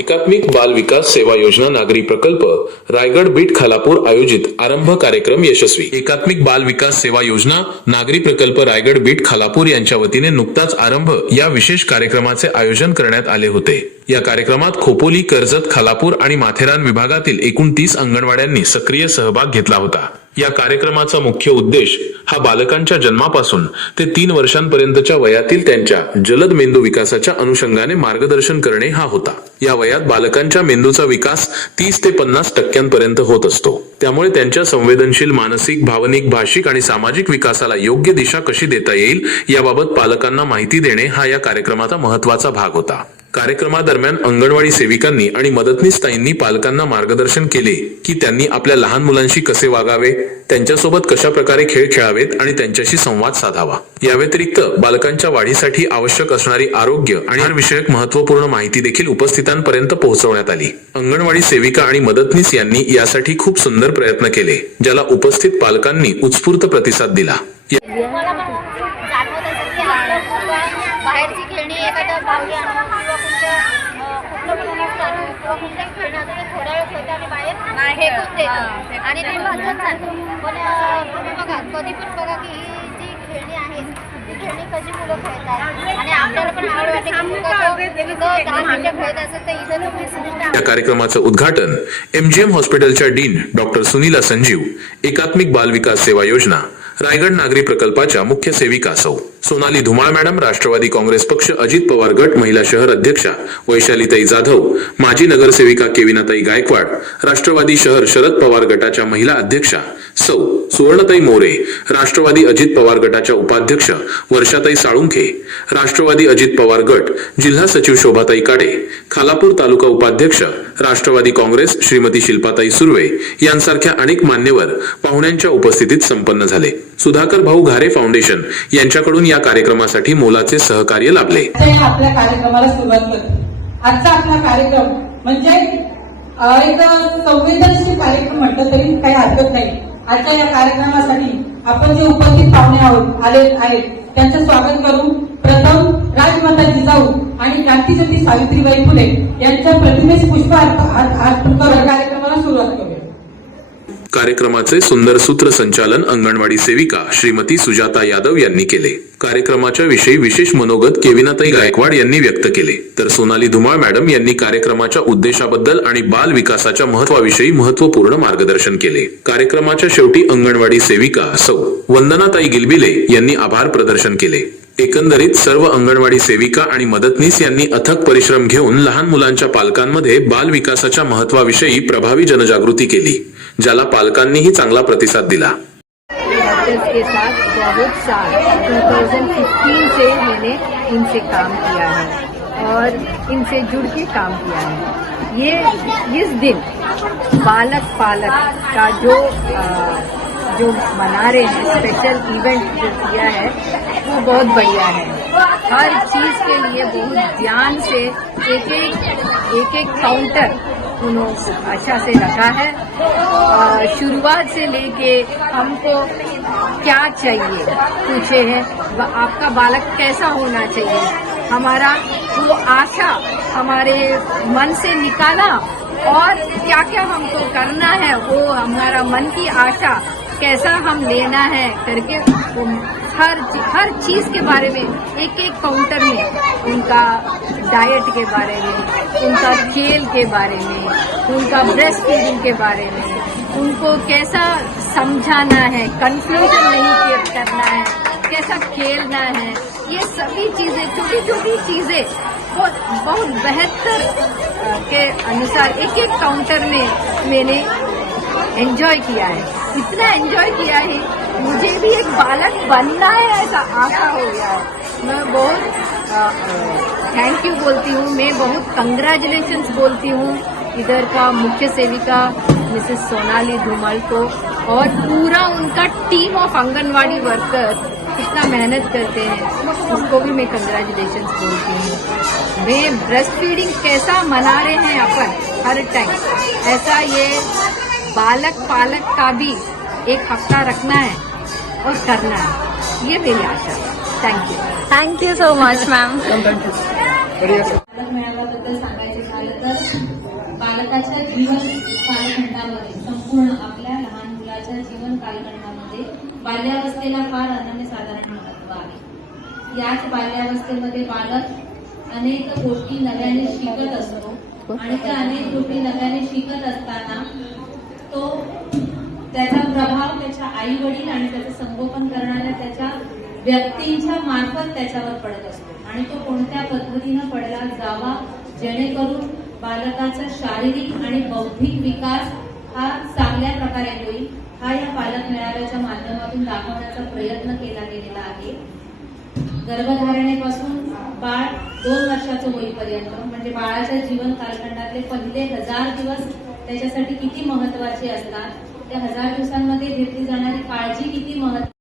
एकात्मिक बाल विकास सेवा योजना नागरी प्रकल्प रायगड बीट खालापूर आयोजित आरंभ कार्यक्रम यशस्वी. एकात्मिक बाल विकास सेवा योजना नागरी प्रकल्प रायगड बीट खालापूर यांच्या वतीने नुकताच आरंभ या विशेष कार्यक्रमाचे आयोजन करण्यात आले होते. या कार्यक्रमात खोपोली कर्जत खालापूर आणि माथेरान विभागातील एकूण तीस अंगणवाड्यांनी सक्रिय सहभाग घेतला होता. या कार्यक्रमाचा मुख्य उद्देश हा बालकांच्या जन्मापासून ते तीन वर्षांपर्यंतच्या वयातील त्यांच्या जलद मेंदू विकासाच्या अनुषंगाने मार्गदर्शन करणे हा होता. या वयात बालकांच्या मेंदूचा विकास तीस ते पन्नास टक्क्यांपर्यंत होत असतो. त्यामुळे त्यांच्या संवेदनशील मानसिक भावनिक भाषिक आणि सामाजिक विकासाला योग्य दिशा कशी देता येईल याबाबत पालकांना माहिती देणे हा या कार्यक्रमाचा महत्त्वाचा भाग होता. कार्यक्रमादरम्यान अंगणवाडी सेविकांनी आणि मदतनीसताईंनी पालकांना मार्गदर्शन केले की त्यांनी आपल्या लहान मुलांशी कसे वागावे त्यांच्यासोबत कशा प्रकारे खेळ खेळावेत आणि त्यांच्याशी संवाद साधावा. या व्यतिरिक्त बालकांच्या वाढीसाठी आवश्यक असणारी आरोग्य आणि विषयक महत्त्वपूर्ण माहिती देखील उपस्थितांपर्यंत पोहोचवण्यात आली. अंगणवाडी सेविका आणि मदतनीस यांनी यासाठी खूप सुंदर प्रयत्न केले ज्याला उपस्थित पालकांनी उत्स्फूर्त प्रतिसाद दिला. फेकून देतं आणि ते वाचून जातं पण बघा कधी पण बघा की ही जी खेळणी आहेत ती खेळणी कशी मुलं खेळतात. आणि आपल्याला पण आवड वाटते की मुलगा तो इथं दहा मिनिटं खेळत असेल तर इथं तुम्ही सुद्धा या कार्यक्रमाचं उद्घाटन एमजीएम हॉस्पिटलच्या डीन डॉक्टर सुनीला संजीव एकात्मिक बाल विकास सेवा योजना रायगड नागरी प्रकल्पाच्या मुख्य सेविका सौ सोनाली धुमाळ मॅडम राष्ट्रवादी काँग्रेस पक्ष अजित पवार गट महिला शहर अध्यक्षा वैशालीताई जाधव माजी नगरसेविका केविनाताई गायकवाड राष्ट्रवादी शहर शरद पवार गटाच्या महिला अध्यक्षा सौ. सुवर्णताई मोरे राष्ट्रवादी अजित पवार गटाच्या उपाध्यक्ष वर्षाताई साळुंखे राष्ट्रवादी अजित पवार गट जिल्हा सचिव शोभाताई काडे खालापूर तालुका उपाध्यक्ष राष्ट्रवादी काँग्रेस श्रीमती शिल्पाताई सुर्वे यांसारख्या अनेक मान्यवर पाहुण्यांच्या उपस्थितीत संपन्न झाले. सुधाकर भाऊ घारे फाउंडेशन यांच्याकडून या कार्यक्रमासाठी मोलाचे सहकार्य लाभले. आपल्या कार्यक्रमाला सुरुवात आजचा आपला कार्यक्रम म्हणजे एक संवेदनशील कार्यक्रम म्हटलं तरी काही हरकत नाही. आजच्या या कार्यक्रमासाठी आपण जे उपस्थित पाहुणे आहोत आले आहेत त्यांचं स्वागत करू. प्रथम राजमाता जिजाऊ आणि क्रांतीज्योती सावित्रीबाई फुले यांच्या प्रतिमेस पुष्प कार्यक्रमाला सुरुवात करूया. कार्यक्रमाचे सुंदर सूत्रसंचालन अंगणवाडी सेविका श्रीमती सुजाता यादव यांनी केले. कार्यक्रमाच्या विषयी विशेष मनोगत केविनाताई गायकवाड यांनी व्यक्त केले. तर सोनाली धुमाळ मॅडम यांनी कार्यक्रमाच्या उद्देशाबद्दल आणि बाल विकासाच्या महत्वाविषयी महत्त्वपूर्ण मार्गदर्शन केले. कार्यक्रमाच्या शेवटी अंगणवाडी सेविका सौ वंदनाताई गिलबिले यांनी आभार प्रदर्शन केले. एकंदरीत सर्व अंगणवाडी सेविका आणि मदतनीस यांनी अथक परिश्रम घेऊन लहान मुलांच्या पालकांमध्ये बाल विकासाच्या महत्वाविषयी प्रभावी जनजागृती केली ज्याला पालकांनीही चांगला प्रतिसाद दिला के साथ बहुत साल 2015 से मैंने इनसे काम किया है और इनसे जुड़ के काम किया है ये इस दिन बालक पालक का जो आ, जो मना रहे हैं स्पेशल इवेंट जो किया है वो बहुत बढ़िया है। हर चीज़ के लिए बहुत ध्यान से एक एक एक एक काउंटर उन्होंने अच्छा से रखा है। शुरुआत से लेके हमको क्या चाहिए पूछे हैं। आपका बालक कैसा होना चाहिए? हमारा वो आशा हमारे मन से निकाला और क्या क्या हमको करना है, वो हमारा मन की आशा, कैसा हम लेना है करके वो हर हर चीज़ के बारे में एक एक काउंटर में, उनका डाइट के बारे में, उनका खेल के बारे में, उनका ब्रेस्ट फीडिंग के बारे में, उनको कैसा समझाना है कंफ्यूजन नहीं करना है, कैसा खेलना है, ये सभी चीज़ें छोटी छोटी चीज़ें, बहुत बहुत बेहतर के अनुसार एक एक काउंटर में मैंने एंजॉय किया है। इतना एंजॉय किया है। मुझे भी एक बालक बनना है ऐसा आशा हो गया है। मैं बहुत थैंक यू बोलती हूँ। मैं बहुत कंग्रेचुलेशंस बोलती हूँ इधर का मुख्य सेविका मिसेस सोनाली धूमल को और पूरा उनका टीम ऑफ़ आंगनवाड़ी वर्कर्स कितना मेहनत करते हैं। उसको भी मैं कंग्रेचुलेशंस बोलती हूँ। वे ब्रेस्ट फीडिंग कैसा मना रहे हैं अपन हर टाइम ऐसा ये बालक पालक का भी एक हफ्ता रखना है और करना है। ये मेरी आशा है। Thank you thank you so much ma'am पालक मेळाव्याबद्दल सांगायचं झालं तर बालकाच्या जीवन कालखंडामध्ये संपूर्ण आपल्या लहान मुलाच्या जीवन कालखंडामध्ये बाल्यावस्थेला फार अनन्यसाधारण महत्त्व आहे. याच बाल्यावस्थेमध्ये बालक अनेक गोष्टी नव्याने शिकत असतो आणि त्या अनेक गोष्टी नव्याने शिकत असताना तो त्याचा प्रभाव त्याच्या आई वडील आणि त्याचं संगोपन करणाऱ्या त्याच्या व्यक्तींच्या मार्फत त्याच्यावर पडत असतो. आणि तो कोणत्या पद्धतीनं पडला जावा जेणेकरून बालकाचा शारीरिक आणि बौद्धिक विकास हा चांगल्या प्रकारे होईल हा या पालक मेळाव्याच्या माध्यमातून दाखवण्याचा प्रयत्न केला गेलेला आहे. गर्भधारणेपासून बाळ दोन वर्षाचं होईपर्यंत म्हणजे बाळाच्या जीवन कालखंडातले पहिले हजार दिवस त्याच्यासाठी किती महत्त्वाचे असतात? त्या हजार दिवसांमध्ये घेतली जाणारी काळजी किती महत्त्व